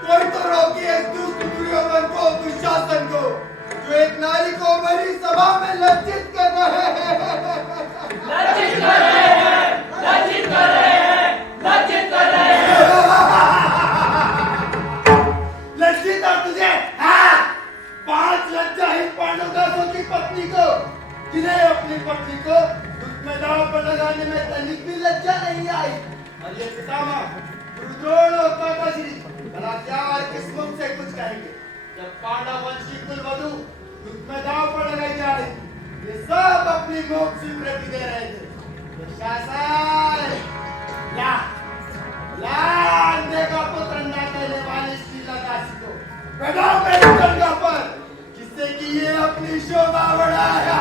कोई तो रोकिए इस दुष्ट दुर्योधन को, दुशासन को, जो एक नारी को मेरी सभा में लज्जित कर रहे हैं। लज्जित कर रहे हैं, लज्जित कर रहे हैं, लज्जित कर रहे हैं। लज्जित और तुझे? हाँ, 5 लज्जाहीन पांडवदासों की पत्नी को, जिन्हें अपनी पत्नी को दुख में दांव पर लगाने में तनिक भी लज्जा नहीं आई। और ये पितामह गुरुद्रोण और काकाश्री भला क्या किस मुख से कुछ कहेंगे जब पांडव वंश की कुलवधू दुख में दांव पर लगाई जा रही? ये सब अपनी मुख स्वीकृति दे रहे थे। शासन ला अंधे का पुत्र अंधा कहने वाली शीलादासी को बैठाओ मेरी गंगा पर, जिससे कि ये अपनी शोभा बढ़ाया।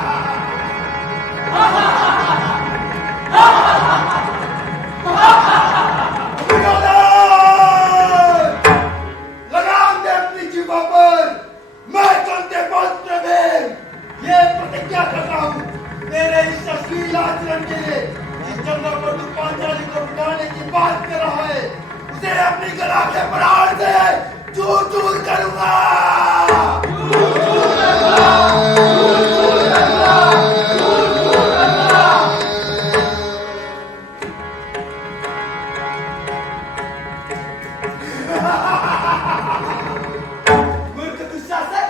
लगाम दे अपनी जीवा पर, मैं चलते पहुंचते में ये प्रतिज्ञा करता हूँ तेरे इस अश्लील आचरण के लिए। जिस जंगल पर तू पांचाली को उठाने की बात कर रहा है, उसे अपनी गला के प्राण से चूर चूर करूंगा। मूर्ख दुशासन,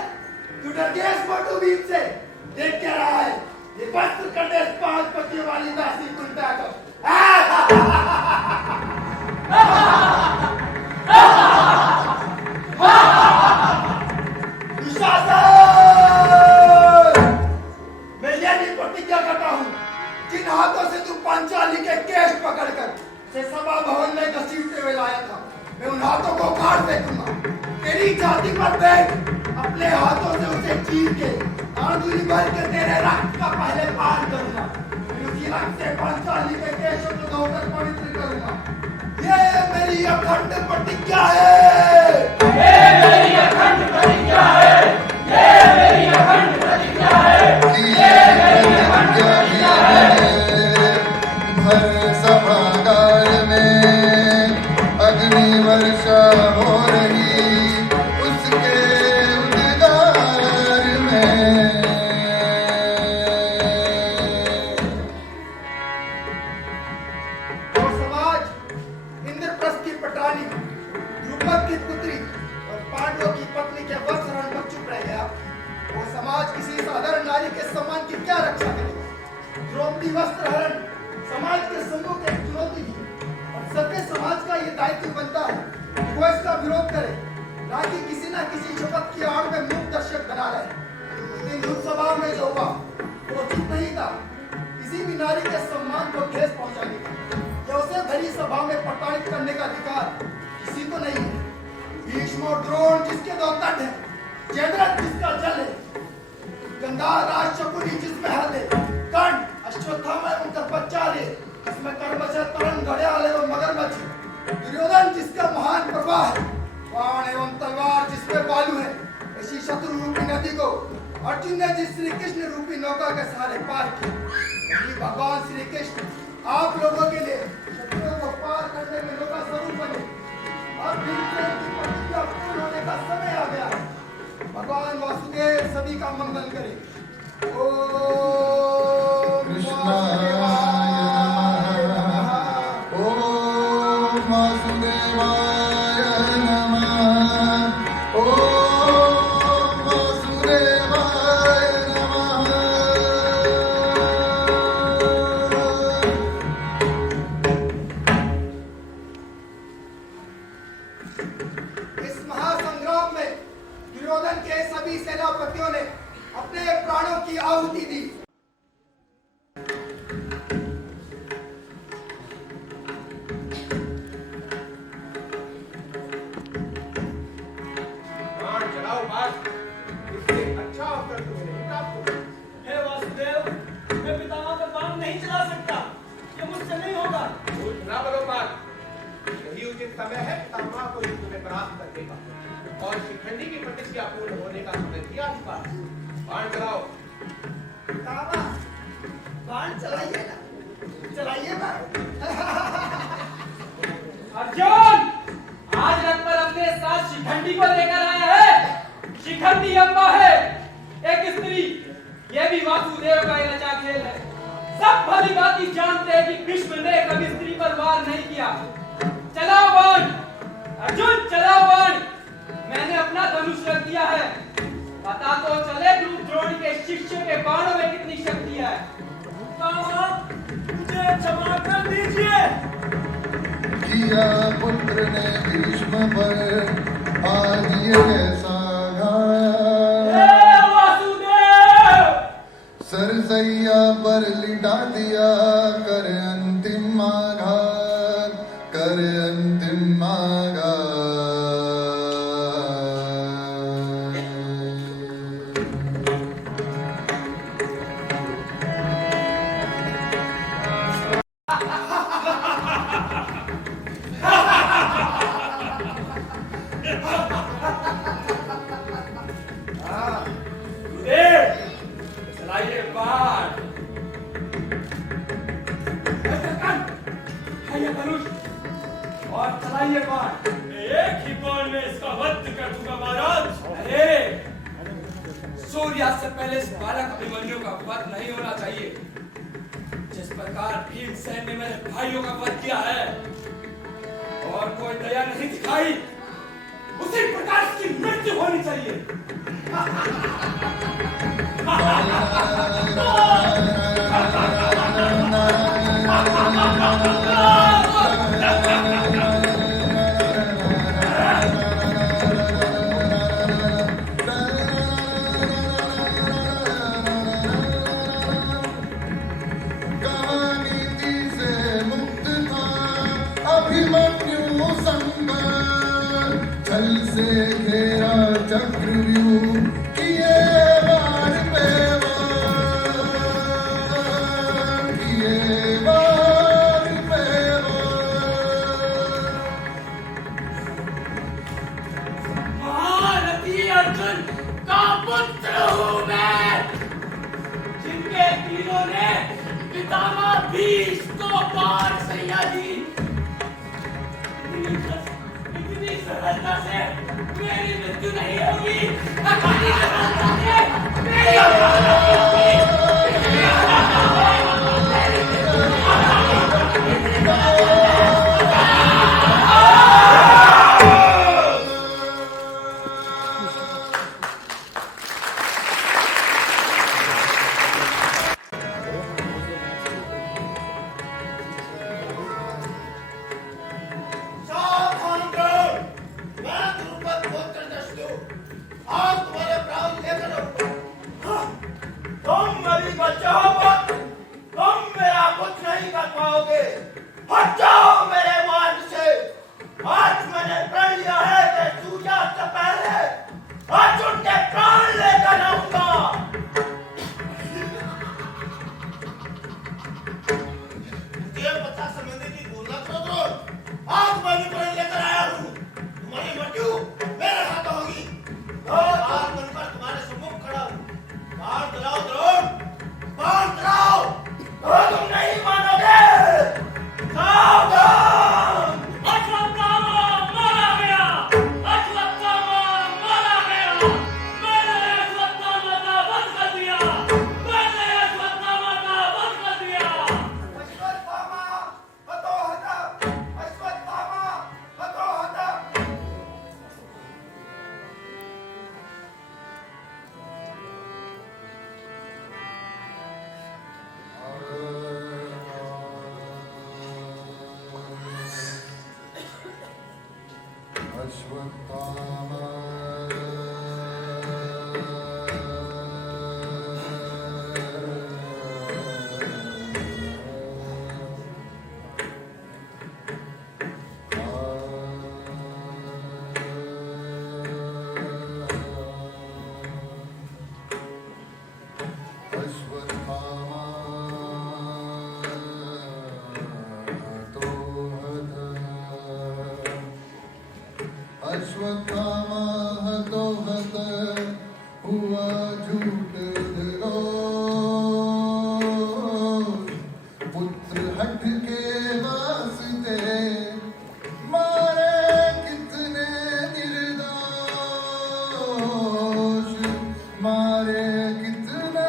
तू डरतेस मोटू भीम से? देख क्या रहा है ये वस्त्र कंडे 5 पत्तियों वाली दासी कुंता को। मैं यह नहीं प्रतिज्ञा करता हूँ जिन हाथों से तू पांचाली के केश पकड़कर से सभा भवन में घसीटते हुए लाया था, मैं उन हाथों को काट फेंकूंगा। तेरी छाती पर बैठ अपने हाथों से उसे चीर के आंधुली भर के तेरे रक्त का पहले पान करूंगा, फिर उसी रक्त से पांचाली के केशों को धोकर पवित्र करूंगा। ये मेरी अखंड प्रतिज्ञा है। ये मेरी अखंड प्रतिज्ञा है। ये मेरी अखंड प्रतिज्ञा है। ये मेरी अखंड प्रतिज्ञा है। भर सभागार में अग्नि वर्षा हो रही, उसके उद्गार में जो समाज इंद्रप्रस्थ की पटानी, द्रुपद की पुत्री और पांडवों की पत्नी के वस्त्र हरण पर चुप रह गया, वो समाज किसी साधारण नारी के सम्मान की क्या रक्षा करेगा? द्रौपदी वस्त्र हरण समाज के समूह की एक चुनौती थी और सभ्य समाज का ये दायित्व बनता है कि वो इसका विरोध करे, ना कि किसी न किसी शपथ की आड़ में मूक दर्शक बना रहे। लेकिन उस सभा में जो हुआ वो उचित नहीं था किसी भी नारी के सम्मान को ठेस पहुंचाने का, या उसे भरी सभा में प्रताड़ित करने का अधिकार किसी को नहीं है। भीष्म और द्रोण जिसके 2 तट है, जयद्रथ जिसका जल है, गंधार राज शकुनी जिसमें हल है, कर्ण अश्वत्थामा एवं कर्पचार्य जिसमें कर्मश है, तरण घड़ियाल एवं मगरमच्छ, दुर्योधन जिसका महान प्रवाह है, बाण एवं तलवार जिसमें बालू है, ऐसी शत्रु रूपी नदी को अर्जुन ने जिस श्री कृष्ण रूपी नौका के सहारे पार किया, वही भगवान श्री कृष्ण आप लोगों के लिए शत्रुओं को पार करने में नौका स्वरूप बने। अब भीमसेन की प्रतिज्ञा पूर्ण होने का समय आ गया है। भगवान वासुदेव सभी का मंगल करे। ओम वासुदेवाय नमः। ओम वासुदेवाय नमः। ओम वासुदेवाय नमः। इस महासंग्राम में दुर्योधन के सभी सेनापतियों ने अपने प्राणों की आहुति दी। बाण चलाओ बात, इससे अच्छा अवसर तुम्हें नहीं प्राप्त होगा। हे वासुदेव, मैं पितामह पर बाण नहीं चला सकता, ये मुझसे नहीं होगा। झूठ ना बोलो बात, यही उचित समय है पितामह को युद्ध में परास्त करने का और शिखंडी की प्रतिज्ञा पूर्ण होने का समय दिया इस बार। बाण चलाओ। पितामह, बाण चलाइए ना, चलाइए ना। अर्जुन, आज रथ पर अपने साथ वासुदेव का ये रचा खेल है। सब भली भांति जानते हैं कि भीष्म ने कभी स्त्री पर वार नहीं किया। चलाओ बाण अर्जुन, चलाओ बाण। मैंने अपना धनुष रख दिया है। पता तो चले द्रोण के शिष्य के बाणों में कितनी शक्ति है। मुझे क्षमा कर दीजिए। किया पुत्र ने भीष्म पर आदि ऐसा घाया, वासुदेव सरसैया पर लिटा दिया, कर अंतिम आघात, कर अंतिम आघात। चलाइए बाण। धनुष और चलाइए बाण। एक ही बाण में इसका वध कर दूंगा महाराज। अरे सूर्यास्त से पहले इस बालक अभिमन्यु का वध नहीं होना चाहिए। जिस प्रकार भीमसेन ने मेरे भाइयों का वध किया है और कोई दया नहीं दिखाई, उसी प्रकार इसकी मृत्यु होनी चाहिए। छल से घेरा चक्रव्यूह, किए वार पे वार, किए वार पे वार। महारथी अर्जुन का पुत्र हूँ मैं, जिनके तीरों ने पितामह भीष्म को पार सैया दी। इतनी सरलता से मेरी मृत्यु नहीं होगी। इतनी सरलता से मेरी अश्वत्थामा हतो हत हुआ झूठ धरोष, पुत्र हठ के वास्ते मारे कितने निर्दोष, मारे कितने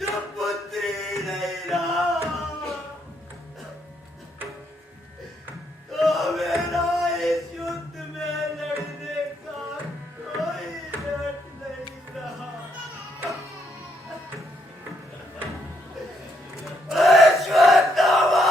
जब पुत्री नहीं रहा तो मेरा इस युद्ध में लड़ने का कोई रट नहीं रहा। अश्वत्थामा!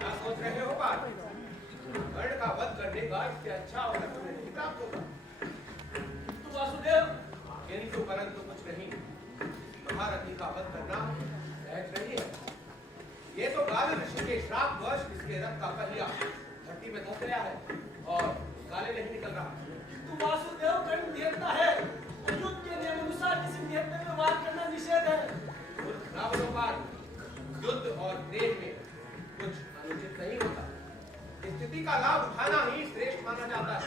क्या सोच रहे हो बात? कर्ण का वध करने का इससे अच्छा अवसर तुम्हें नहीं प्राप्त होगा। तो वासुदेव किंतु परंतु कुछ नहीं, महारथी का वध करना सहज नहीं है। ये तो गाल ऋषि के श्रापवश इसके रथ का पहिया धरती में धंस गया है और गाले नहीं निकल रहा। तो वासुदेव कर्ण देवता है, युद्ध के नियम अनुसार किसी देवता में वार करना निषेध है। मूर्ख ना बनो पार्थ, युद्ध और प्रेम में कुछ अनुचित नहीं होता। स्थिति का लाभ उठाना ही श्रेष्ठ माना जाता है।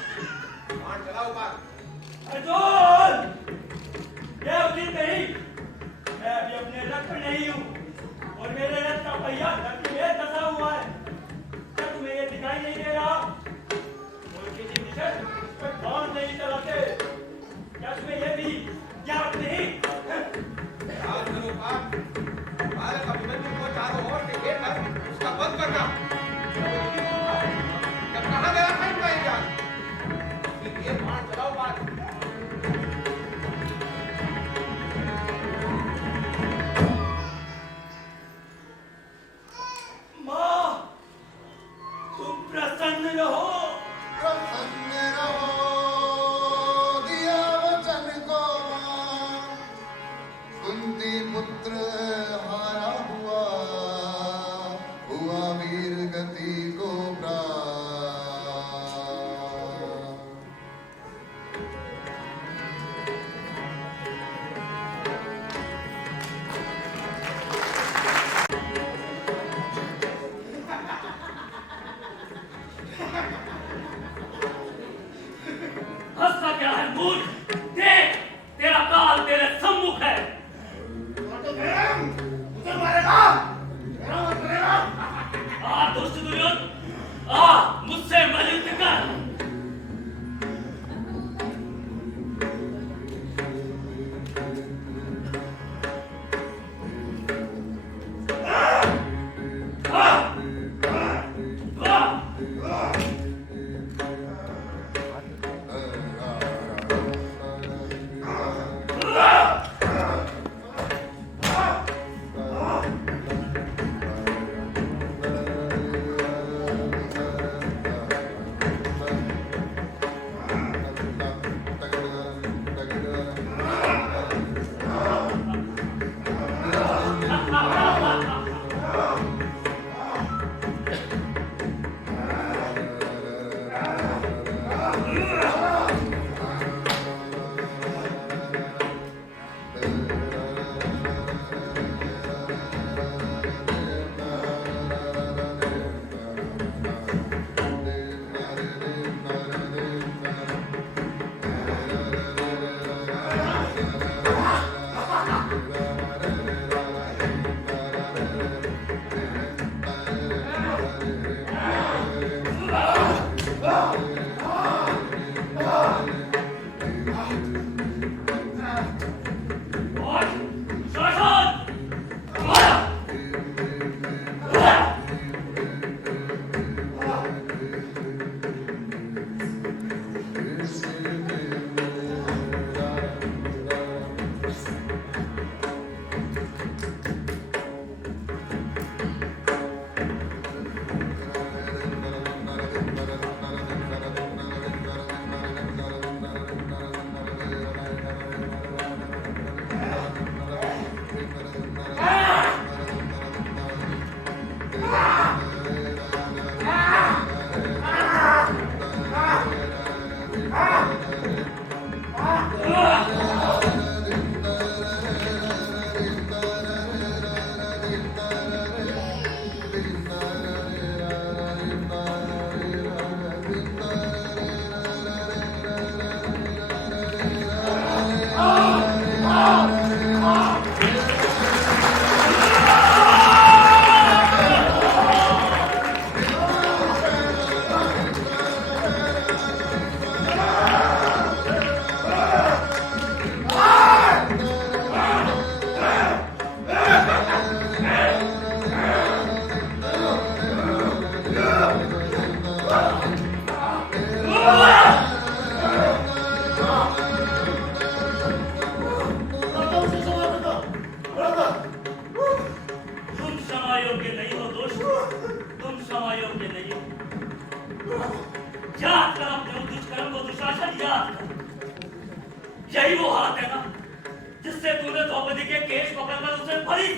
बाण चलाओ पार्थ। अर्जुन! ये उचित नहीं। मैं अभी अपने रथ पर नहीं हूँ और मेरे रथ का पहिया धरती में धंसा हुआ है। क्या तुम्हें ये दिखाई नहीं दे रहा? मुल्की जी निषेध उस पर बाण नहीं चलाते। क्या तुम्हें ये भी ज्ञात नहीं? याद करो पार्थ, बालक अभिमन्यु को चारों ओर से घेरकर उसका वध करना। जब कहाँ गया था इनका ये ज्ञान? इसलिए बाण चलाओ पार्थ। माँ, तुम प्रसन्न रहो। प्रसन्न रहो, दिया वचन को मान। कुंती पुत्र हारा हुआ, हुआ वीर गति को प्राप्त। हंसता क्या है मूर्ख? देख, तेरा काल तेरे सम्मुख है। तो उधर मारे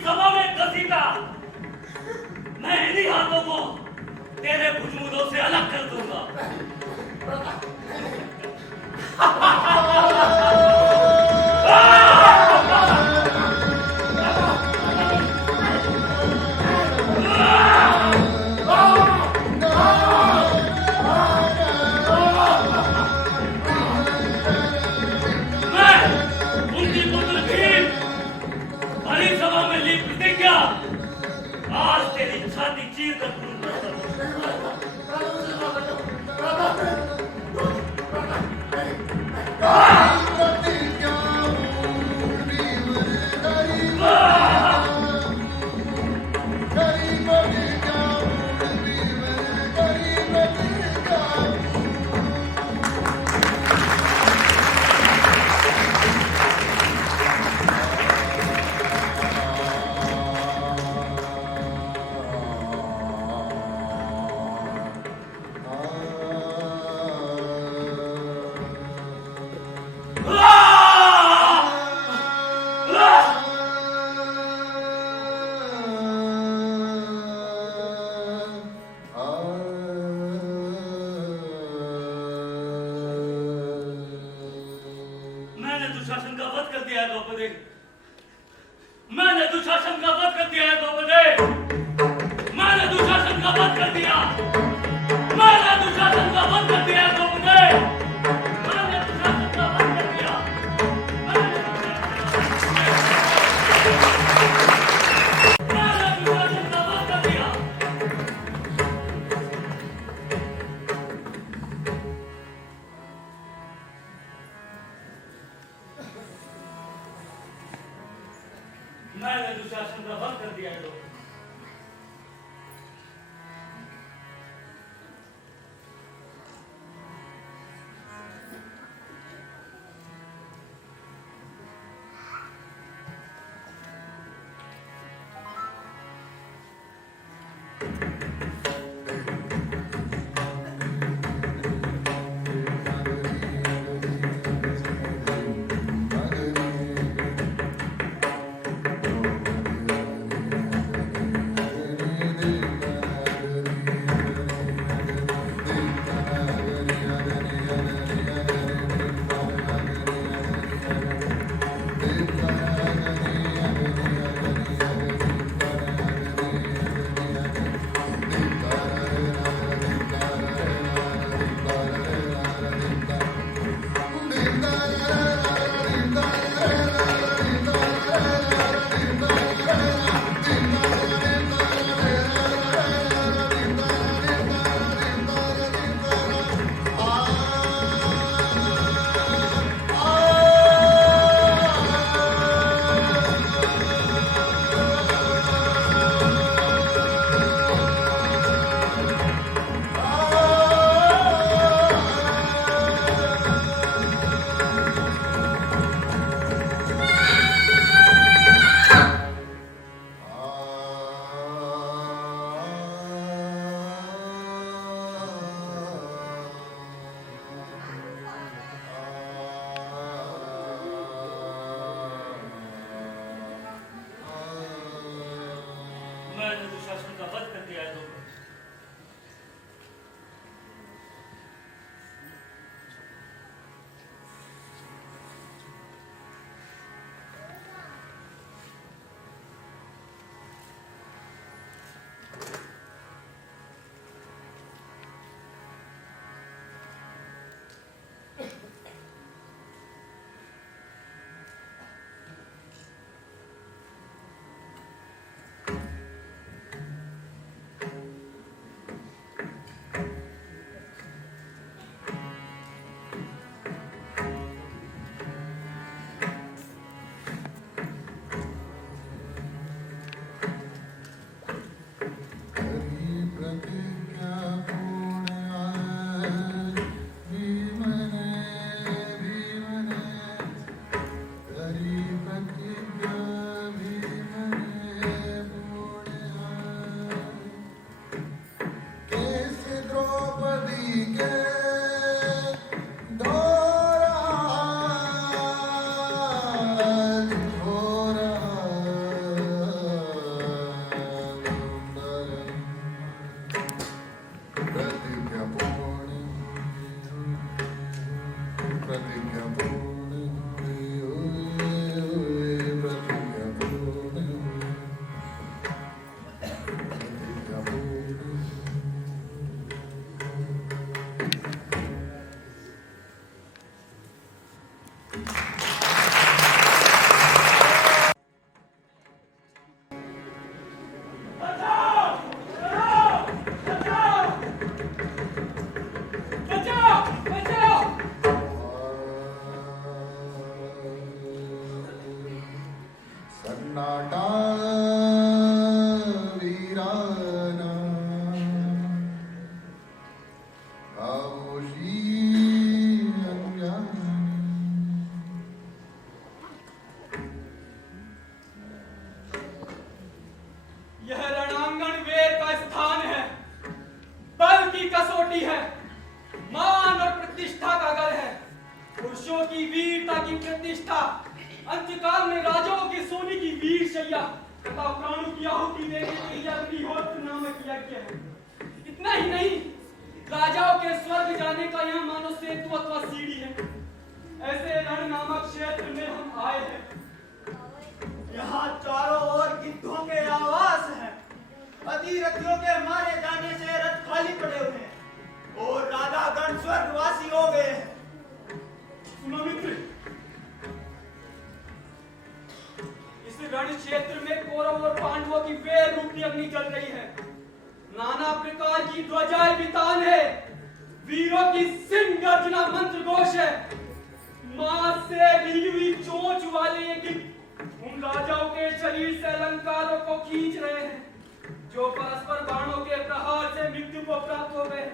सभा में घसीटा, मैं इन्हीं हाथों को तेरे बुजमुदों से अलग कर दूंगा। आज तेरी छाती चीर कर दूंगा। मैंने दुशासन का वध कर दिया है द्रौपदी। मैंने दुशासन का वध कर दिया है द्रौपदी। मैंने दुशासन का वध कर दिया। मैंने दुशासन का वध कर दिया है द्रौपदी। मैंने दुशासन का वध कर दिया। मैंने दुशासन का वध कर दिया। मैंने दुशासन का वध कर दिया है द्रौपदी। मैंने दुशासन का वध कर दिया है द्रौपदी। सन्नाटा वीराना खामोशी अनजानी। यह रणांगण वीर का स्थान है, बल की कसौटी है, मान और प्रतिष्ठा का गढ़ है। पुरुषों की वीरता की प्रतिष्ठा अंतकाल में राजाओं की सोने की वीर शैया तथा प्राणों की आहुति देने के लिए अग्निहोत्र नामक यज्ञ है। इतना ही नहीं, राजाओं के स्वर्ग जाने का यह मानो सेतु अथवा सीढ़ी है। ऐसे रण नामक क्षेत्र में हम आए हैं। यहाँ चारों ओर गिद्धों के आवास हैं। अतिरथियों के मारे जाने से रथ खाली पड़े हुए हैं और राजागण स्वर्गवासी हो गए हैं। सुनो मित्र, इस रण क्षेत्र में कौरव और पांडवों की वेर रूपी अग्नि जल रही है। नाना प्रकार की ध्वजाएं वितान है, वीरों की सिंह गर्जना मंत्र घोष है। मांस से भिड़ी हुई चोंच वाले ये गिद्ध उन राजाओं के शरीर से अलंकारों को खींच रहे हैं, जो परस्पर बाणों के प्रहार से मृत्यु को प्राप्त हो गए।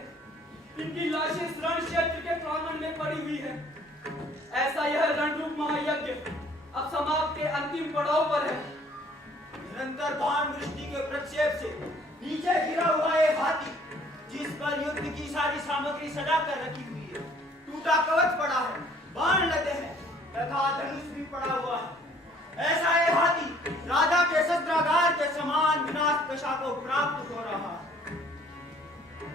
इनकी लाशें इस रण क्षेत्र के प्रांगण में पड़ी हुई है। ऐसा यह रणरूप महायज्ञ अब समाप्त के अंतिम पड़ाव पर है। निरंतर बाण वृष्टि के प्रक्षेप से नीचे गिरा हुआ एक हाथी, जिस पर युद्ध की सारी सामग्री सजा कर रखी हुई है, टूटा कवच पड़ा है, बाण लगे हैं तथा धनुष भी पड़ा हुआ है। ऐसा ये हाथी राजा के शस्त्रागार के समान विनाश दशा को प्राप्त हो रहा है।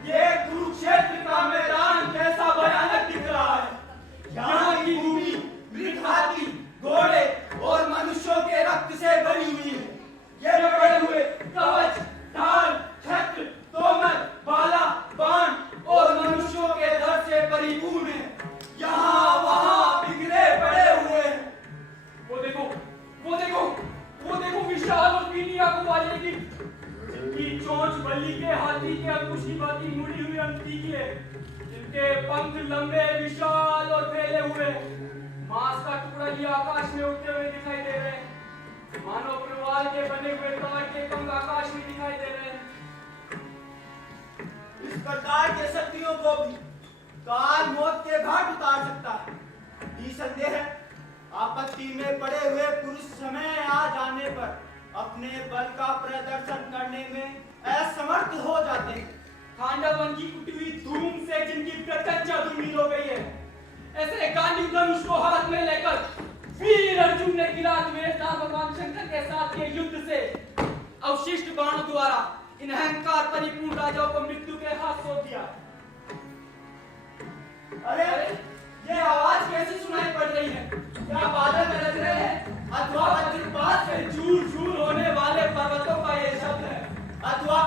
ये कुरुक्षेत्र का मैदान कैसा भयानक दिख रहा है। यहाँ की भूमि मृत हाथी, घोड़े और मनुष्यों के रक्त से भरी हुई है। ये पड़े हुए कवच, ढाल, छत्र, तोमर, भाला, बाण और मनुष्यों के दर से परिपूर्ण है। यहाँ वहाँ बिखरे पड़े हुए हैं। वो देखो, वो देखो, वो देखो विशाल और पीली आंखों वाले जिनकी चोंच बलि के हाथी के अंकुश की भांति मुड़ी हुई अंती की है, जिनके पंख लंबे, विशाल और फैले हुए, मांस का टुकड़ा लिए आकाश में उड़ते हुए दिखाई दे रहे हैं। मानो प्रवाल के बने हुए तार के पंख आकाश में दिखाई दे रहे हैं। इस प्रकार के शक्तियों को भी काल मौत के घाट उतार सकता है। निसंदेह है, आपत्ति में पड़े हुए पुरुष समय आ जाने पर अपने बल का प्रदर्शन करने में असमर्थ हो जाते हैं। खांडवन की कुटी हुई धूम से जिनकी प्रत्यंचा दुर्मिल हो गई है, ऐसे गांधी धनुष को हाथ में लेकर वीर अर्जुन ने किरात वेशधार भगवान शंकर के साथ के युद्ध से अवशिष्ट बाणों द्वारा इन अहंकार परिपूर्ण राजाओं को मृत्यु के हाथ सौंप दिया। अरे ये आवाज कैसी सुनाई पड़ रही है? क्या बादल गरज रहे हैं अथवा वज्रपात से झूर होने वाले पर्वतों का ये शब्द है, अथवा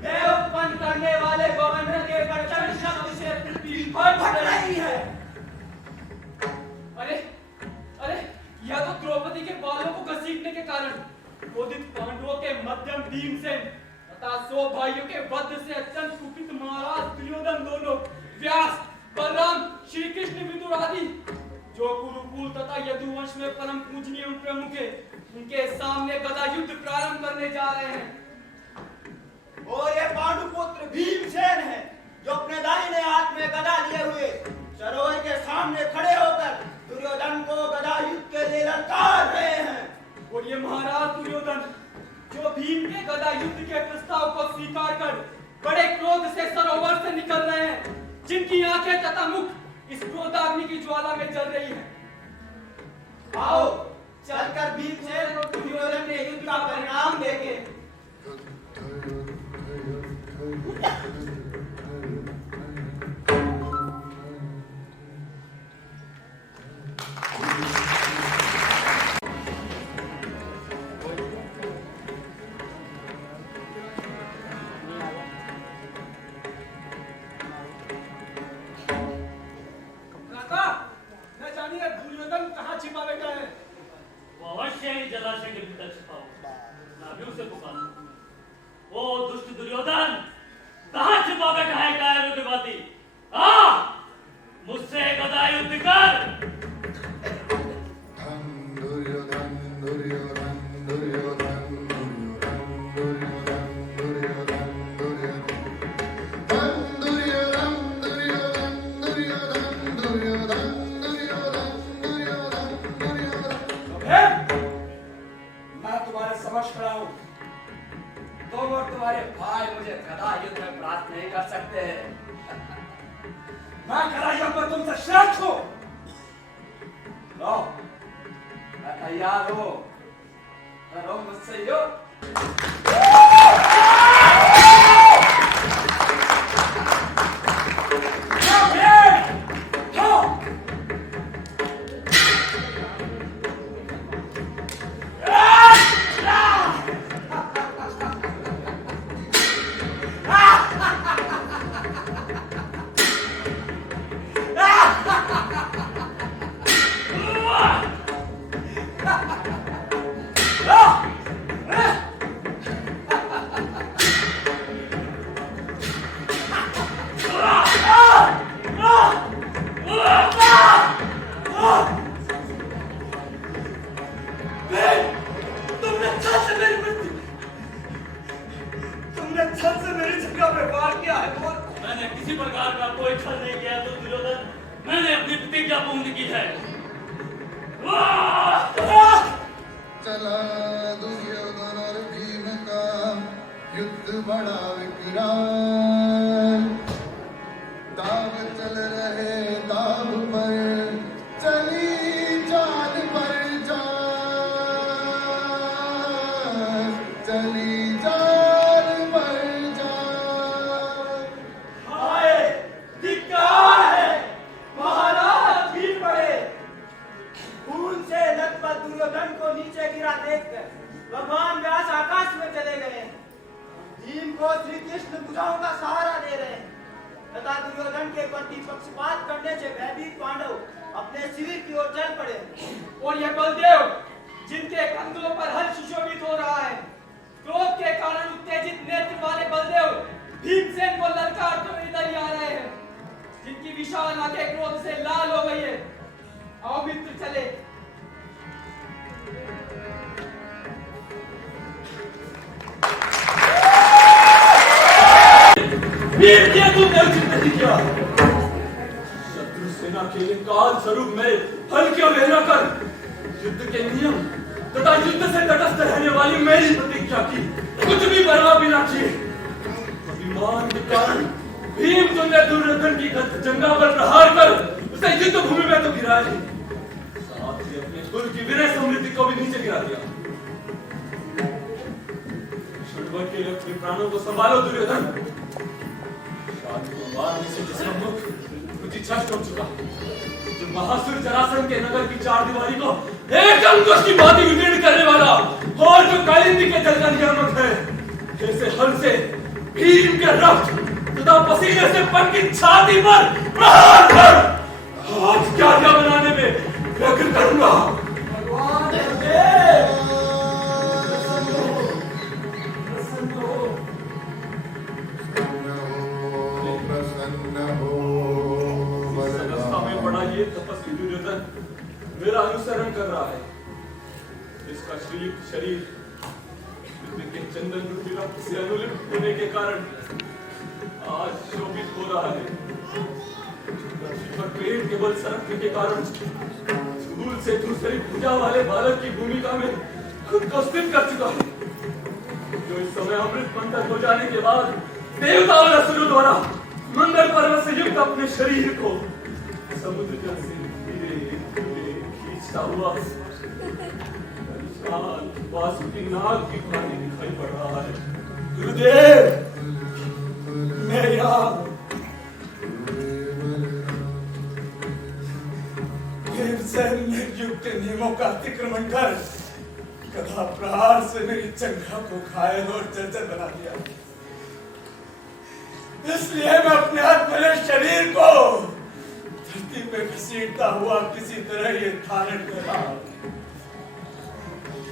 देव उत्पन्न करने वाले गवर्नर के प्रचंड शब्द से पृथ्वी फट रही है। अरे अरे, यह तो द्रौपदी के बालों को घसीटने के कारण क्रोधित पांडवों के मध्यम भीमसेन तथा 100 भाइयों के वध से अत्यंत कुपित महाराज दुर्योधन दोनों, व्यास, बलराम, श्री कृष्ण, विदुर आदि जो कुरुकुल तथा यदुवंश में परम पूजनीय प्रमुख है, उनके सामने गदा युद्ध प्रारंभ करने जा रहे हैं। और ये पांडुपुत्र भीमसेन है, जो अपने दाहिने हाथ में गदा लिए हुए सरोवर के सामने खड़े होकर दुर्योधन को गदा युद्ध के लिए ललकार रहे हैं। और ये महाराज दुर्योधन जो भीम के गदा युद्ध के प्रस्ताव को स्वीकार कर बड़े क्रोध से सरोवर से निकल रहे हैं, जिनकी आंखें तथा मुख इस क्रोधाग्नि की ज्वाला में जल रही हैं। आओ चलकर भीमसेन और दुर्योधन के युद्ध का परिणाम देखें। अवश्य ही जलाशय के भीतर छिपा हो। नाभियों से पुकारो, ओ दुष्ट दुर्योधन, कहाँ छिपा बैठा है कायर युद्धवादी? मुझसे गदा युद्ध कर। दुर्योधन दुर्योधन दुर्योधन तुम्हारे समक्ष खड़ा हूं। तुम और तुम्हारे भाई मुझे गदा युद्ध में परास्त नहीं कर सकते। मैं गदा युद्ध में तुमसे श्रेष्ठ हूं। लो, मैं तैयार हूं। करो मुझसे युद्ध। मैंने किसी प्रकार का कोई छल नहीं किया तो दुर्योधन, मैंने अपनी प्रतिज्ञा पूर्ण की है। चला दुर्योधन और भीम का युद्ध बड़ा विकराल। दाव चल रहे दाव पर चली जान पर जान, चली जान पर जान। हाय धिक्कार है महाराज भीम पड़े। खून से लथपथ दुर्योधन को नीचे गिरा देखकर भगवान व्यास आकाश में चले गए। भीम को श्री कृष्ण भुजाओं का सहारा दे रहे हैं तथा दुर्योधन के प्रति पक्षपात करने से भयभीत पांडव अपने शिविर की ओर चल पड़े। और ये बलदेव जिनके कंधों पर हल सुशोभित हो रहा है, क्रोध के कारण उत्तेजित नेत्र वाले बलदेव भीमसेन को ललकारते हुए इधर ही आ रहे हैं, जिनकी विशाल आंखें क्रोध से लाल हो गई है। आओ मित्र चले। वीर किया तुमने उचित नहीं किया। शत्रु सेना के काल स्वरूप में हल्के में रहकर युद्ध के नियम तथा युद्ध से तटस्थ रहने वाली मेरी प्रतिज्ञा की कुछ भी परवाह बिना किए अभिमान के कारण भीम तुमने दुर्योधन की जंगा पर प्रहार कर उसे युद्ध भूमि में तो गिरा ही, साथ ही अपने कुल की विनय समृद्धि को भी नीचे गिरा दिया। छुटवर के लिए अपने प्राणों को संभालो दुर्योधन। जो महासुर जरासंध के नगर की चार दीवारी को एक अंकुश की भांति विकीर्ण करने वाला और जो कालिंदी के जल का नियामक है, जैसे हल से भीम के रक्त तथा पसीने से पनकी छाती पर प्रहार कर आज क्या क्या बनाने में व्यग्र करूंगा। भगवान ये तपस्वी दुर्योधन मेरा अनुसरण कर रहा है। इसका श्रीयुक्त शरीर पृथ्वी के चंदन रूपी रक्त से अनुलिप्त होने के कारण आज शोभित हो रहा है। पृथ्वी पर पेट के बल सरकने के कारण धूल से दूसरी भुजा वाले बालक की भूमिका में खुद को स्थित कर चुका है, जो इस समय अमृत मंथन हो जाने के बाद देवता और असुरों द्वारा मंगल पर्वत से युक्त अपने शरीर को समुद्र जल से धीरे धीरे खींचता हुआ वासुकी नाग की भांति दिखाई पड़ रहा है। गुरुदेव, मैं यहाँ भीमसेन ने युक्त नियमों का अतिक्रमण कर गदा प्रहार से मेरी चंगा को घायल और जर्जर बना दिया। इसलिए मैं अपने हाथ मेरे शरीर को धरती पे घसीटता हुआ किसी तरह ये धारण कर रहा हूं।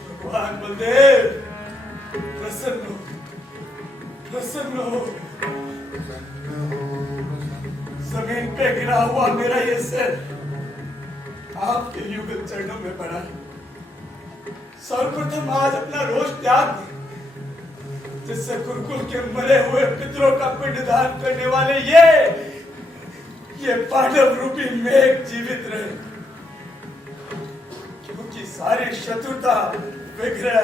भगवान बलदेव प्रसन्न हो, प्रसन्न हो। जमीन पे गिरा हुआ मेरा ये सिर आपके युगल चरणों में पड़ा। सर्वप्रथम आज अपना रोष त्याग दे, जिससे कुरुकुल के मरे हुए पितरों का पिंडदान करने वाले ये पांडव रूपी मेघ जीवित रहे, क्योंकि सारी शत्रुता विग्रह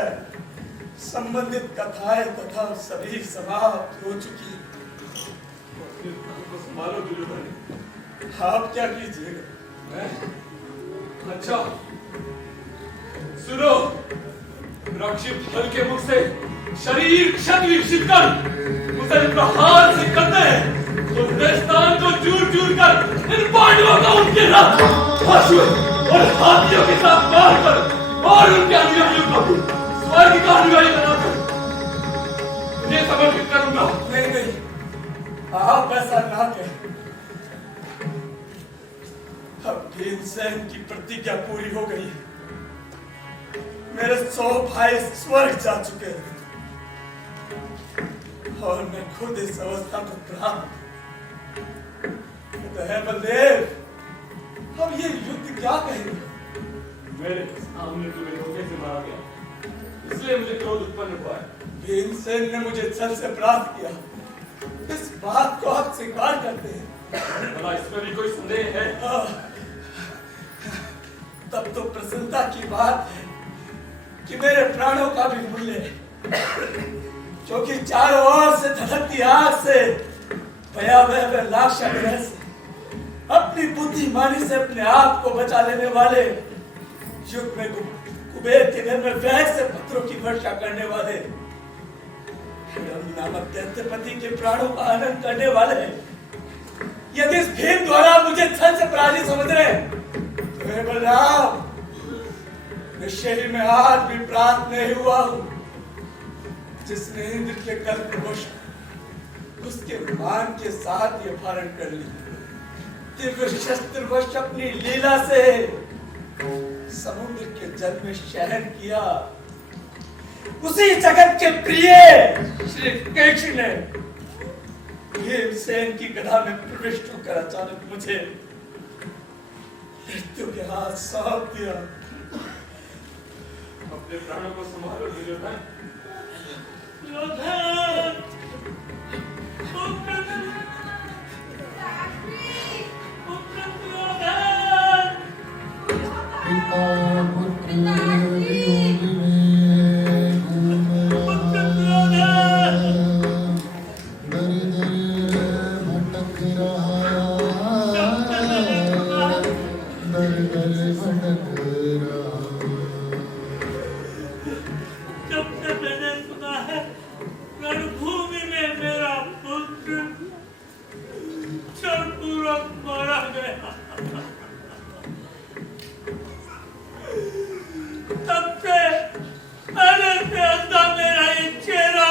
संबंधित कथाएं तथा सभी समाप्त हो चुकी। अपने प्राणों को संभालो दुर्योधन। आप क्या कीजिएगा? मैं अच्छा सुनो, रक्षित फल के मुख से शरीर क्षत विकसित कर उसे प्रहार से करते हैं तो देवस्थान को चूर चूर कर इन पांडवों का उनके साथ पशु और हाथियों के साथ मार कर और उनके अनुयायियों को भी स्वर्ग का अनुयायी बनाकर उन्हें समर्पित करूंगा। नहीं नहीं, आप ऐसा ना कहें। अब भीमसेन की प्रतिज्ञा पूरी हो गई है। मेरे 100 भाई स्वर्ग जा चुके हैं और मैं खुद इस अवस्था को प्राप्त है। बलदेव, अब ये युद्ध क्या कहेंगे? मेरे सामने तुम्हें धोखे से मारा गया, इसलिए मुझे क्रोध उत्पन्न हुआ है। भीमसेन ने मुझे छल से प्राप्त किया, इस बात को आप स्वीकार करते हैं? भला इसमें भी कोई संदेह है? तब तो प्रसन्नता की बात है कि मेरे प्राणों का भी मूल्य है, क्योंकि चारों ओर से धधकती आग से, भयावह लाक्षा ग्रह से, अपनी बुद्धिमानी से अपने आप को बचा लेने वाले, युद्ध में कुबेर के घर में वैग से पत्थरों की वर्षा करने वाले, नामक दैत्यपति के प्राणों का आनंद करने वाले, यदि इस भीम द्वारा मुझे छल से पराजित समझ रहे तो हे बलराम, निश्चय ही मैं आज भी प्राप्त नहीं हुआ हूं जिसने इंद्र के कल्पवश उसके मान के साथ ये अपहरण कर ली, दिव्य शस्त्रवश अपनी लीला से समुद्र के जल में शयन किया। उसी जगत के प्रिय श्री कृष्ण ने भीमसेन की गदा में प्रविष्ट होकर अचानक मुझे मृत्यु के हाथ सौंप दिया। अपने प्राणों को संभालो दुर्योधन। दुर्योधन! पिता पुत्र वियोग में घूम रहा, दर दर भटक रहा, दर दर भटक रहा। जब से मैंने सुना है रणभूमि में मेरा पुत्र क्षणपूर्वक मारा गया, तब से अंधे से अंधा मेरा ये चेहरा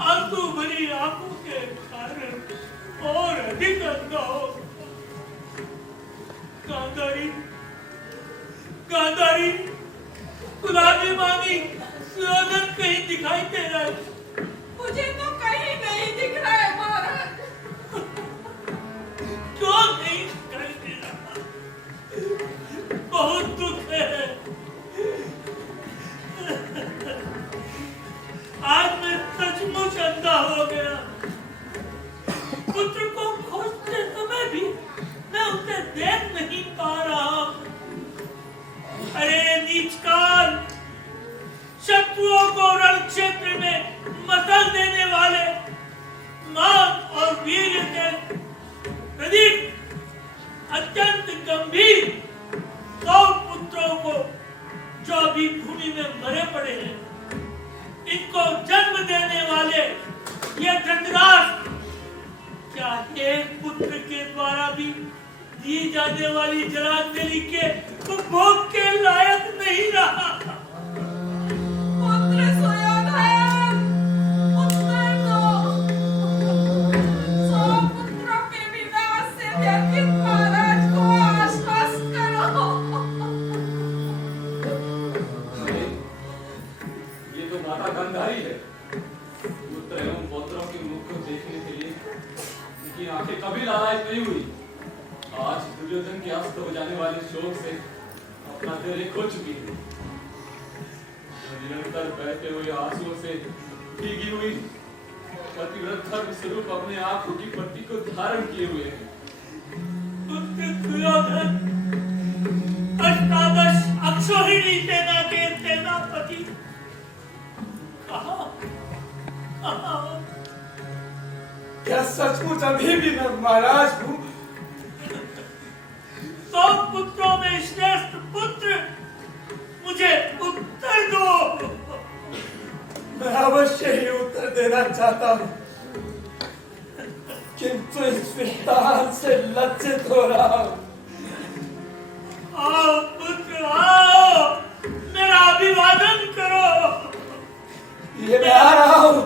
आंसू भरी आंखों के कारण और अधिक अंधा हो। गांधारी, गांधारी, गुलाबी मांगी सुयोधन कहीं दिखाई दे रहा है? मुझे तो कहीं नहीं दिख रहा है महाराज। क्यों नहीं दिखाई दे रहा? बहुत दुख है। आज मैं सचमुच अंधा हो गया। पुत्र को खोजते समय भी मैं उसे देख नहीं पा रहा। अरे नीचकाल, शत्रुओं को रण क्षेत्र में मसल देने वाले मान और वीर के प्रदीप अत्यंत गंभीर 100 पुत्रों को जो अभी भूमि में मरे पड़े हैं, इनको जन्म देने वाले ये धृतराष्ट्र क्या एक पुत्र के द्वारा भी दी जाने वाली जलांजलि के उपभोग के लायक नहीं रहा? पुत्र सुयोधन, उत्तर दो। 100 पुत्रों के विनाश से व्यथित महाराज को आश्वस्त करो। ये तो माता गांधारी है। पुत्र एवं पौत्रों के मुख को देखने के लिए उनकी आंखें कभी लालायित नहीं हुई। आज दुर्योधन के अस्त हो जाने वाले शोक से अपना दिल खो चुकी है। निरंतर बहते हुए आंसुओं से भीगी हुई पतिव्रत धर्म स्वरूप अपने आंखों की पट्टी को धारण किए हुए हैं। पुत्र सुयोधन अष्टादश अक्षोहिणी सेना के सेना सचमुच अभी भी मैं महाराज हूँ। 100 पुत्रों में श्रेष्ठ पुत्र, मुझे उत्तर दो। मैं अवश्य ही उत्तर देना चाहता हूँ, किंतु इस विस्तार से लज्जित हो रहा हूँ। आओ पुत्र आओ, मेरा अभिवादन करो। ये मैं आ रहा हूँ।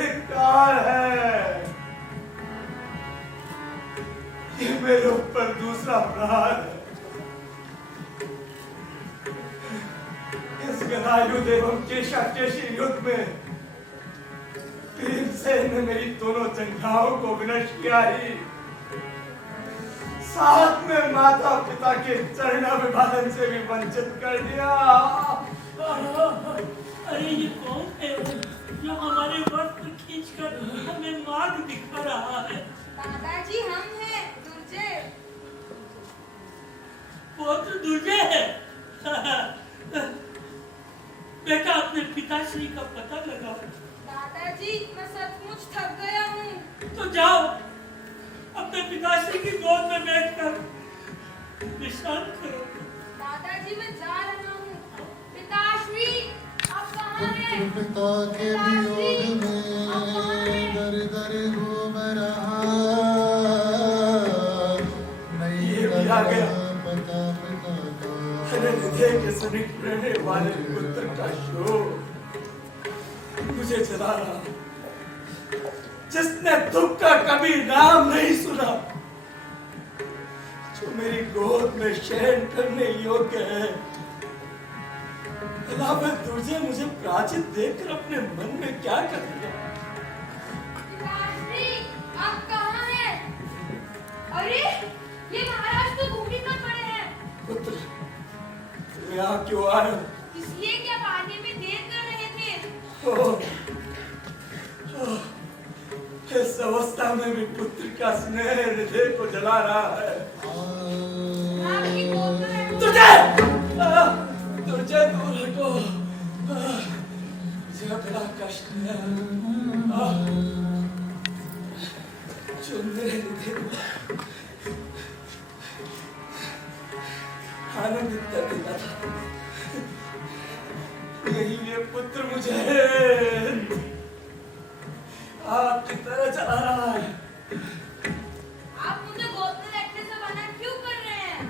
धिक्कार है, ये मेरे ऊपर दूसरा प्रहार है। इस गदायुद्ध एवं केशाकेशी युद्ध में भीमसेन ने मेरी दोनों जंघाओं को विनष्ट किया ही, साथ में माता पिता के चरणाभिवादन से भी वंचित कर दिया। अरे ये कौन है जो हमारे वस्त्र खींचकर हमें मार्ग दिखा रहा है? दादाजी हम हैं दुर्जय। पुत्र दुर्जय है। बेटा अपने पिताश्री का पता लगाओ। दादाजी मैं सचमुच थक गया हूँ। तो जाओ अपने पिताश्री की गोद में बैठकर विश्राम करो। दादाजी मैं जा रहा हूँ। पिताश्री आप कहाँ हैं? पिता के वियोग में दर दर घूम रहा, नहीं लगा पता पिता का। हृदय के सनिक रहने वाले पुत्र का शोक मुझे जला रहा, जिसने दुख का कभी नाम नहीं सुना, जो मेरी गोद में शयन करने योग्य है। तुझे मुझे प्राचित देखकर अपने मन में क्या करेगा? पिताश्री आप कहाँ हैं? अरे ये महाराज तो भूमि पर पड़े हैं। पुत्र तुम यहाँ क्यों आए हो? इसलिए क्या पानी में देर कर रहे थे? इस अवस्था में भी पुत्र का स्नेह हृदय को जला रहा है। आपकी गोद में बैठो। तुझे दूर हटो, मुझे बड़ा कष्ट है। जो मेरे हृदय को आनंदित कर देता था, यही ये पुत्र मुझे आपकी तरह चला रहा है। आप मुझे गोद में बैठने से मना क्यों कर रहे हैं?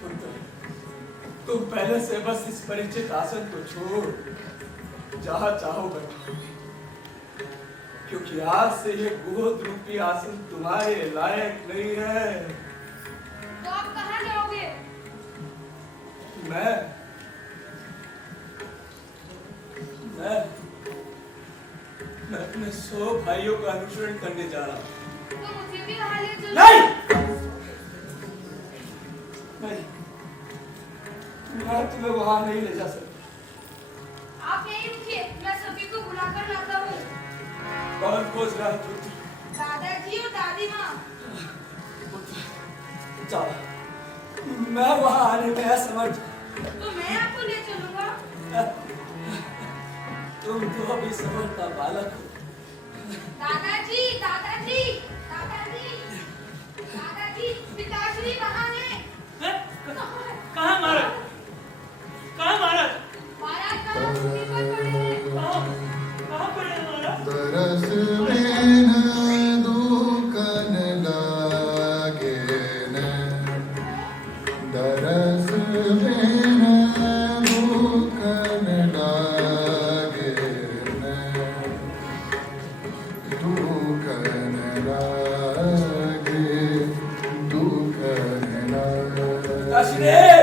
पुत्र, तुम पहले से बस इस परिचित आसन को छोड़ जहां चाहो बैठो, क्योंकि आज से ये गोद रूपी आसन तुम्हारे लायक नहीं है। तो आप कहाँ जाओगे? मैं अपने 100 भाइयों का अनुसरण करने जा रहा हूँ। तो मुझे भी वहाँ ले चलो। नहीं, मैं तुम्हें वहां नहीं ले जा सकता। आप यहीं रुकिए, मैं सभी को बुलाकर लाता हूँ। कौन खोज रहा है पुत्र? दादाजी और दादी माँ। पुत्र जाओ, मैं वहां आने में असमर्थ। तो मैं आपको ले चलूंगा। तुम तो अभी समझता बालक हो। दादाजी दादाजी दादाजी दादाजी पिताश्री वहाँ हैं। कहाँ महाराज? कहाँ महाराज? महाराज वहाँ भूमि पर पड़े हैं। कहाँ पड़े हैं महाराज? तरस बिन दुखन लागे न, तरस बिन दुखन लागे न, दुखन लागे, दुखन लागे। दशरथ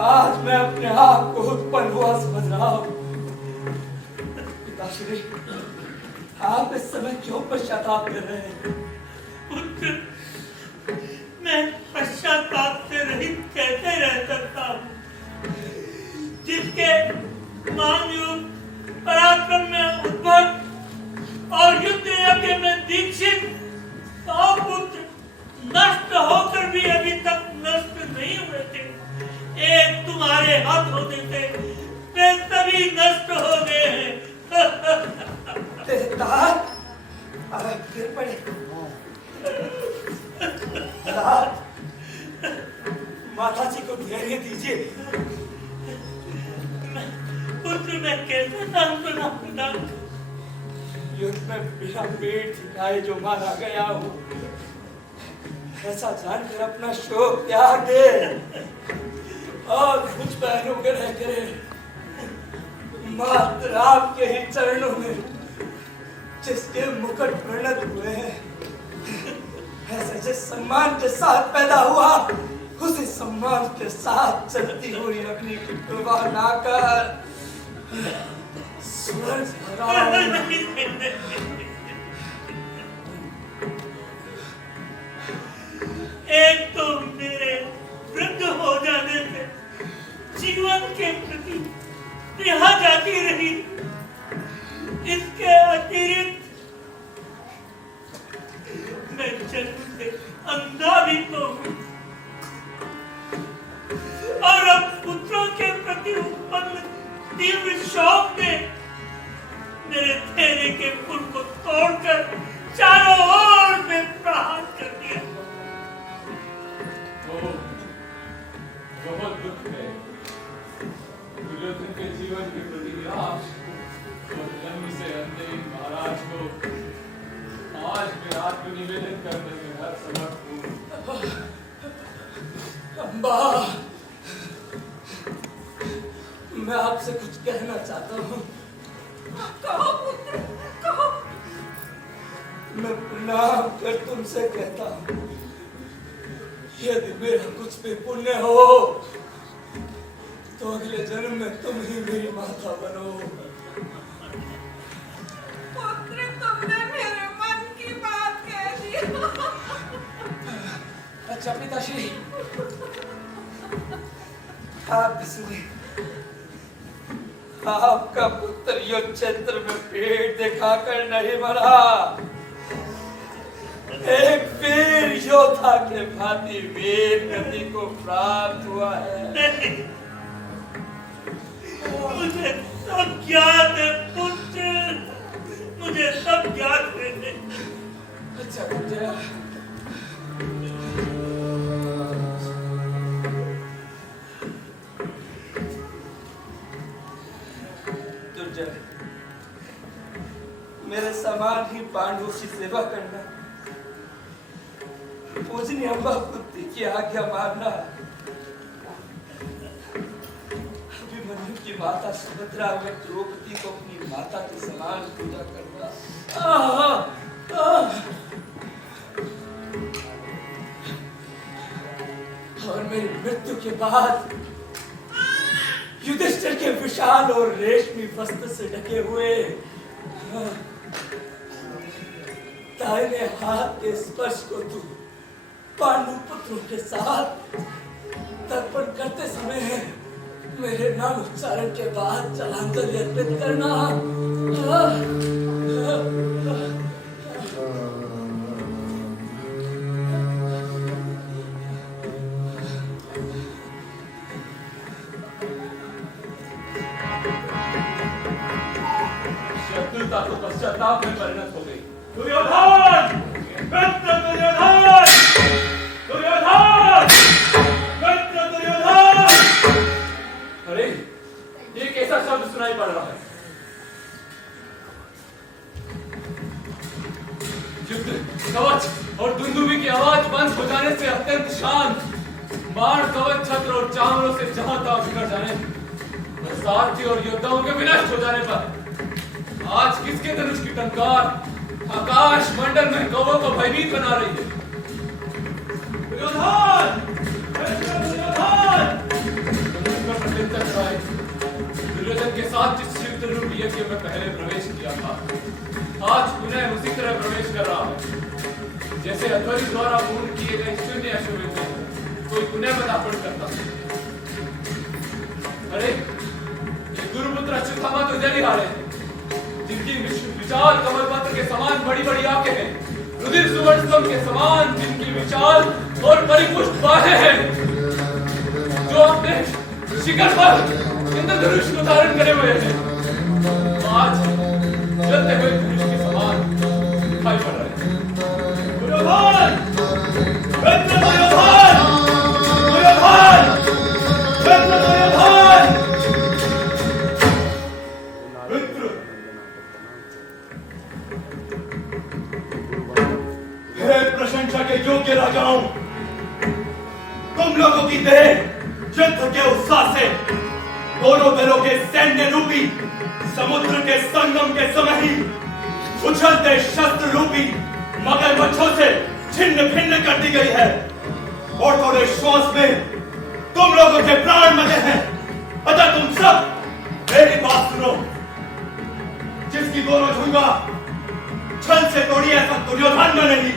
आज मैं अपने आप को उत्पन्न हुआ समझ रहा हूँ। पिताश्री, आप इस समय क्यों पश्चाताप कर रहे हैं? पुत्र, मैं पश्चाताप से रहित कैसे रह सकता हूँ, जिसके मान युग पराक्रम में उद्भट और युद्ध यज्ञ में दीक्षित 100 पुत्र नष्ट होकर भी अभी तक नष्ट नहीं हुए थे। एक तुम्हारे हाथ होते थे, वे सभी नष्ट हो गए हैं। फिर पड़े माता जी को धैर्य दीजिए। पुत्र, मैं कैसे सांत्वना दूंगा? युद्ध में बिना पेट दिखाए जो मारा गया हूँ, ऐसा जानकर अपना शोक त्याग दे और कुछ बहनों के रह करे मात्र आपके ही चरणों में जिसके मुकुट परिणत हुए हैं, ऐसे जिस सम्मान के साथ पैदा हुआ उसी सम्मान के साथ चलती हुई अपनी विवाह ना कर स्वर्ग एक तो मेरे वृद्ध हो जाने से जीवन के प्रति स्नेहा जाती रही, इसके अतिरिक्त मैं जन्म से अंधा भी तो हूँ और अब पुत्रों के प्रति उत्पन्न तीव्र शौक ने मेरे धैर्य के पुल को तोड़कर चारों ओर में प्रहार कर दिया। बहुत दुख है दुर्योधन के जीवन के प्रति निराश और जन्म से अंधे महाराज को आज मैं आत्मनिवेदन करने में हर समर्थ हूँ। अम्बा, मैं आपसे कुछ कहना चाहता हूँ। कहो पुत्र, कहो। मैं प्रणाम कर तुमसे कहता हूँ, यदि मेरा कुछ भी पुण्य हो तो अगले जन्म में तुम ही मेरी माता बनो। पुत्र, तुमने मेरे मन की बात कह दी। अच्छा पिताश्री, आप सुनिए, आपका पुत्र युद्ध क्षेत्र में पेट दिखाकर नहीं मरा, एक वीर योद्धा के भांति वीर गति को प्राप्त हुआ है। मुझे सब ज्ञात है पुत्र, मुझे सब ज्ञात है। अच्छा बेटा, दुर्जय, मेरे समान ही पांडवों की सेवा करना, पूजनी अम्बा कुत्ती की आज्ञा मानना, अभिमन्यु की माता सुभद्रा में द्रौपदी को अपनी माता के समान पूजा करना, और मेरी मृत्यु के बाद युधिष्ठिर के विशाल और रेशमी वस्त्र से ढके हुए दाहिने हाथ के स्पर्श को तू पांडु पुत्रों के साथ तर्पण करते समय मेरे नाम उच्चारण के बाद जलांजलि अर्पित करना। शत्रुता तो पश्चाताप में परिणत हो गई। दुर्योधन! मित्र दुर्योधन! दुर्योधन! मित्र दुर्योधन! अरे, ये कैसा शब्द सुनाई पड़ रहा है? युद्ध, कवच और दुंदुभी की आवाज बंद हो जाने से अत्यंत शांत, बाण, कवच, छत्र और चावलों से जहां तहां बिखर जाने, सारथी और योद्धाओं के विनष्ट हो जाने पर आज किसके धनुष की टंकार आकाश मंडल में कौवों को भयभीत बना रही है? दुर्योधन! दुर्योधन! भाई, दुर्योधन के साथ जिस युद्ध रूपी यज्ञ में पहले प्रवेश किया था, आज पुनः उसी तरह प्रवेश कर रहा है, जैसे अध्वर्यु द्वारा पूर्ण किए गए शून्य अश्वमेध में कोई पुनः पदार्पण करता। अरे ये गुरुपुत्र अश्वत्थामा तो जल ही हारे थे, जिनकी विशाल कमल पत्र के समान बड़ी बड़ी आंखें हैं, रुधिर सुवर्ण स्तंभ के समान जिनकी विशाल और परिपुष्ट बाहें हैं, जो अपने शिखर पर इंद्रधनुष को धारण करे हुए हैं, आज जलते हुए धनुष के समान दिखाई पड़ रहे हैं। दुर्योधन! मित्र दुर्योधन! दुर्योधन! मित्र दुर्योधन! मित्र! हे प्रशंसा के योग्य राजाओं, तुम लोगों की देह युद्ध के उत्साह से दोनों दलों के सैन्य रूपी समुद्र के संगम के समय ही उछलते शस्त्र रूपी मगरमच्छों से छिन्न भिन्न कर दी गई है और थोड़े श्वास में तुम लोगों के प्राण मरे हैं। अतः तुम सब मेरी बात सुनो। जिसकी दोनों झुंगा छल से तोड़ी ऐसा दुर्योधन में नहीं,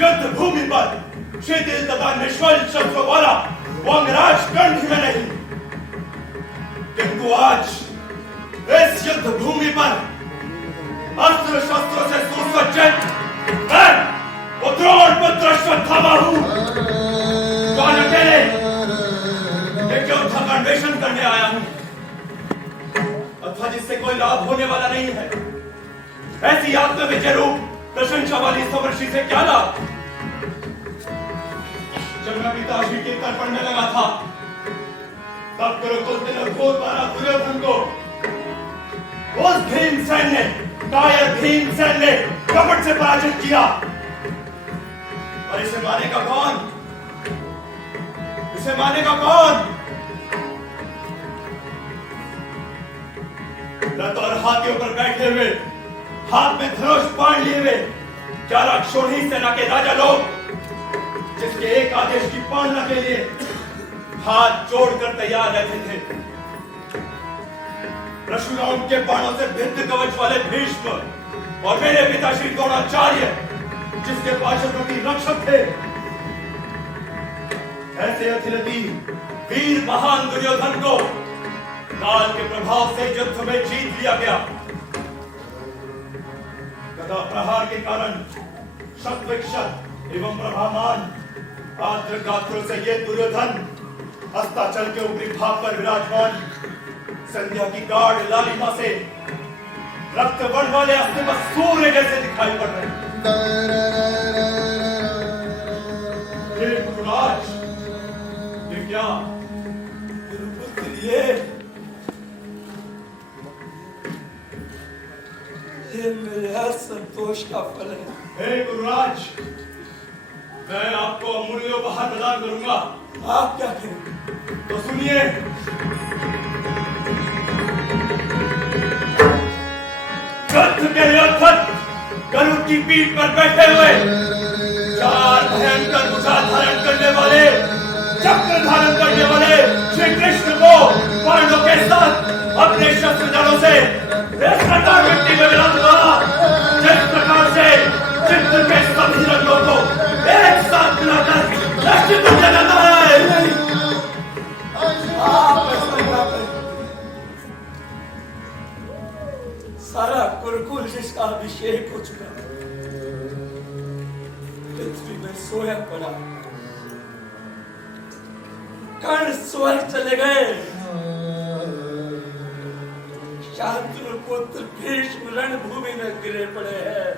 युद्ध भूमि पर शिथिल तथा निष्फल शस्त्रों वाला वो अंगराज कर्ण में नहीं, किंतु आज इस युद्ध भूमि पर अस्त्र शस्त्रों से सुसज्जित मैं वो द्रोण पुत्र अश्वत्थामा हूं, जो आज अकेले एक युद्ध का अन्वेषण करने आया हूं, अथवा जिससे कोई लाभ होने वाला नहीं है। ऐसी आत्मविजय रूप प्रशंसा वाली समर्षि से क्या लाभ? जब मैं पिताजी के तर्पण में लगा था, तब कुरुकुल ने घोर मारा दुर्योधन को। उस भीमसेन ने, कायर भीमसेन ने कपट से पराजित किया। और इसे मानेगा कौन? इसे मानेगा कौन? रथ और हाथियों पर बैठे हुए, हाथ में धनुष बाण लिए हुए 11 क्षोणी सेना के राजा लोग, जिसके एक आदेश की पालना के लिए हाथ जोड़कर तैयार रहते थे। परशुराम के बाणों से भिन्न कवच वाले भीष्म और मेरे पिता श्री द्रोणाचार्य, जिसके पार्षदों की रक्षक थे, ऐसे अतिरथी वीर महान दुर्योधन को काल के प्रभाव से युद्ध में जीत लिया गया। गदा प्रहार के कारण शतविक्षत एवं प्रभामान आद्र गात्रों से ये दुर्योधन अस्ताचल के ऊपरी भाग पर विराजमान संध्या की गाढ़ लालिमा से रक्त वर्ण वाले अस्तिमत सूर्य जैसे दिखाई पड़ रहे हैं। हे गुरुराज, ये क्या? ये मेरे असंतोष का फल है। हे गुरुराज, मैं आपको अमूल्य उपहार प्रदान करूंगा। आप क्या करें? तो सुनिए। गद्ध के योद्धक गरुड़ की पीठ पर बैठे हुए 4 भयंकर भुजा धारण करने वाले, चक्र धारण करने वाले श्री कृष्ण को पांडवों के साथ अपने शस्त्र जालों से मिट्टी में मिला दूंगा। जिस प्रकार से चित्र के सभी रंगों को एक साथ मिलाकर चित्र जलाता है। सारा कुरुकुल जिसका अभिषेक हो चुका, पृथ्वी में सोया पड़ा। कर्ण स्वर्ग चले गए। शांतनु पुत्र भीष्म रणभूमि में गिरे पड़े हैं।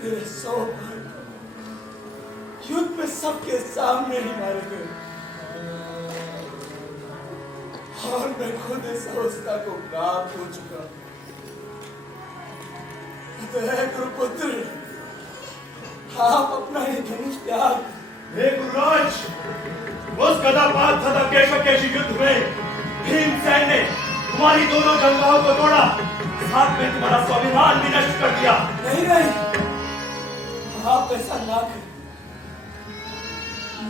मेरे सौभाग्य युद्ध में सबके सामने ही मारे गए और मैं खुद इस अवस्था को प्राप्त हो चुका। गुरुपुत्र, आप अपना ही धनुष त्याग। हे गुरुराज, उस गदापात तथा केशवकेशी युद्ध में भीमसेन ने तुम्हारी दोनों जंगाओं को तोड़ा, साथ में तुम्हारा स्वाभिमान भी नष्ट कर दिया। नहीं, आप ऐसा ना करें।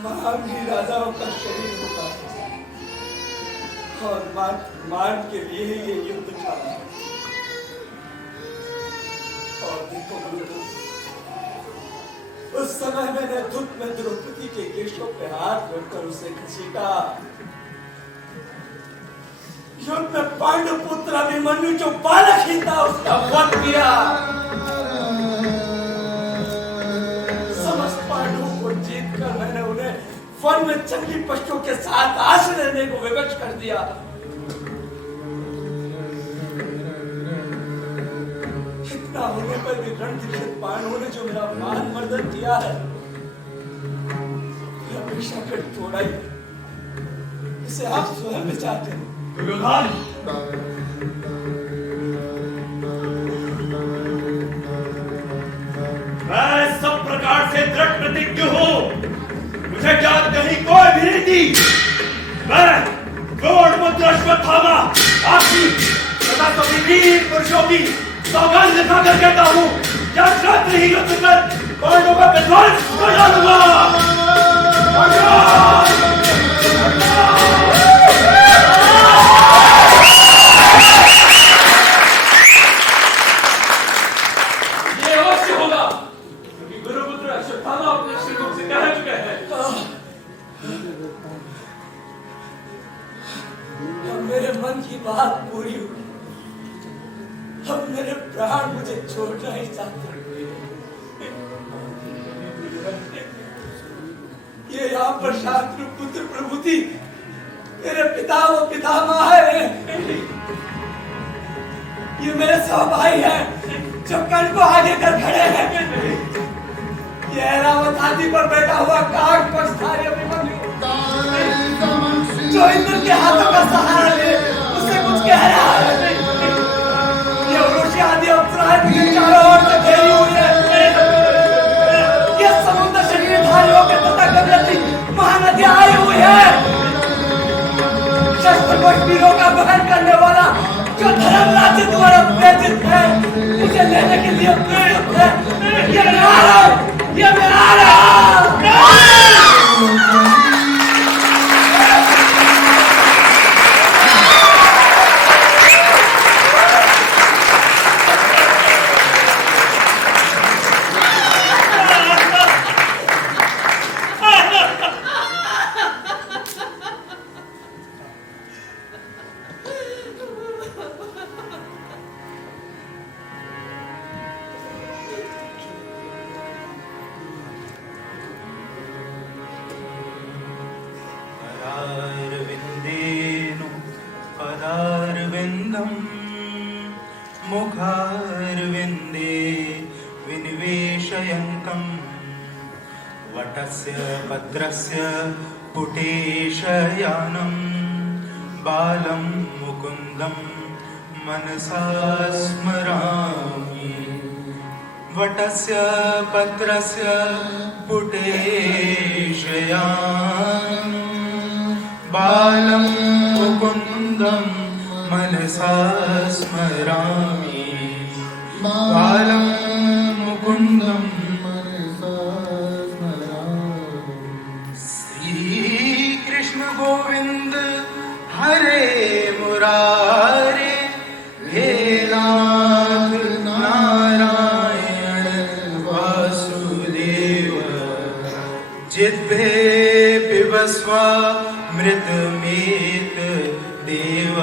महावीर राजाओं का शरीर होता है और मान के लिए ही ये युद्ध छाड़ा। और देखो गुरुदेव, उस समय मैंने दुख में द्रौपदी के केशों पे हाथ रखकर उसे घसीटा। युद्ध में पांडु पुत्र अभिमन्यु जो बालक ही था उसका वध किया। समस्त पांडवों को जीत कर मैंने उन्हें वन में जंगली पशुओं के साथ आश्रय लेने को विवश कर दिया। इतना होने पर भी रणधीर पांडवों ने जो मेरा मान मर्दन किया है, हमेशा कर थोड़ा ही, इसे आप स्वयं विचारते हैं। दुर्योधन, मैं सब प्रकार से दृढ़ प्रतिज्ञ हूं। मुझे क्या कहीं कोई भी नहीं दी। मैं गौड़ मुद्रा अश्वत्थामा आपकी तथा सभी वीर पुरुषों की सौगंध लिखा कर कहता हूं, क्या शीघ्र ही युद्ध कर पांडवों का विध्वंस कर डालूंगा। मेरे मन की बात पूरी हुई। अब मेरे प्राण मुझे छोड़ना ही चाहते। ये यहाँ पर शांतनु पुत्र प्रभुति मेरे पिता वो पितामह है। ये मेरे सौ भाई हैं जो कण को आगे कर खड़े हैं। ये ऐरावत हाथी पर बैठा हुआ काग पक्षधारी अभिमन्यु जो इंद्र के हाथों का सहारा ले उसे कुछ कह रहा है। ये उर्वशी आदि अप्सराएं मुझे चारों ओर से घेरी हुई है। ये समुद्र शरीरधारियों के तथा गगनती महानदियां आई हुई है। शस्त्र वीरों का वहन करने वाला जो धर्मराज द्वारा प्रेरित है, मुझे लेने के लिए प्रेरित है। ये मैं आ रहा हूं, ये मैं आ रहा हूं। मुखारविन्दे विनिवेशयन्तं वटस्य पत्रस्य पुटेशयानं बालं मुकुन्दं मनसा स्मरामि। वटस्य पत्रस्य पुटेशयानं बालं मुकुन्दं मनसा स्मरामि। बालं मुकुन्दं मनसा स्मरामि। श्री कृष्ण गोविंद हरे मुरारे, हे नाथ नारायण वासुदेव। जिह्वे पिबस्वामृतमेत देव।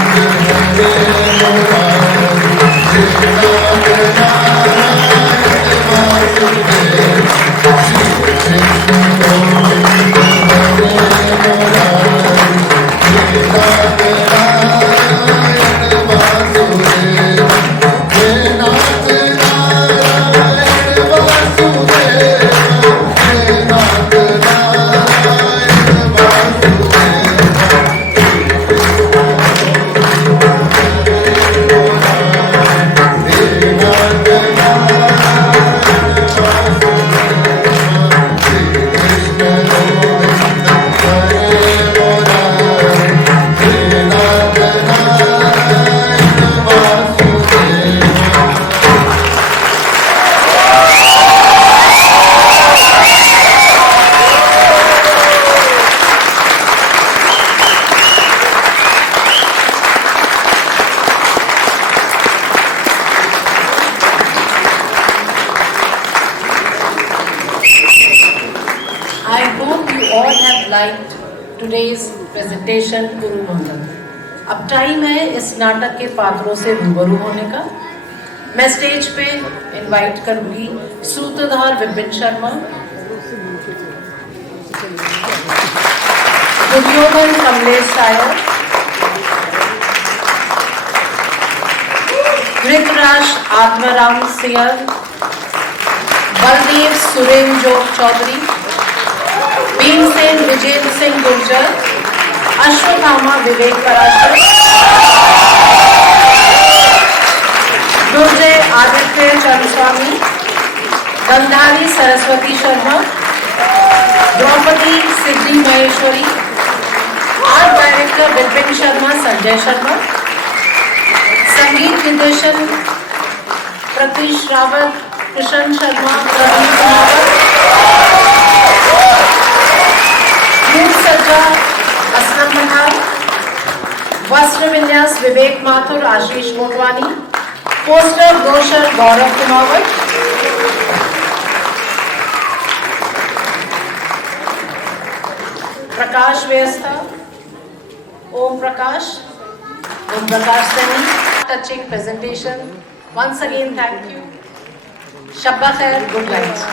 Thank you. today's presentation गुरु मंगल। अब टाइम है इस नाटक के पात्रों से रूबरू होने का। मैं स्टेज पे इनवाइट करूंगी सूत्रधार विपिन शर्मा, दुर्योधन कमलेश सायर, ऋतराज आत्माराम सियर, बलदेव सुरेंद्र चौधरी, भीमसेन विजेंद्र सिंह गुर्जर, अश्वत्थामा विवेक पराशर, दुर्जय आदित्य चंद्रस्वामी, गंधारी सरस्वती शर्मा, द्रौपदी सिद्धि महेश्वरी, आर्ट डायरेक्टर विपिन शर्मा संजय शर्मा, संगीत निर्देशन प्रतीश रावत, कृष्ण शर्मा, प्रवीण कुमार, मूल सज्जा असलम बहार, वस्त्र विन्यास विवेक माथुर, आशीष मोटवानी, पोस्टर ब्रोशर गौरव कुमावत, प्रकाश व्यवस्था Om Prakash Saini. Touching presentation. Once again, thank you. Shabba khair, good night.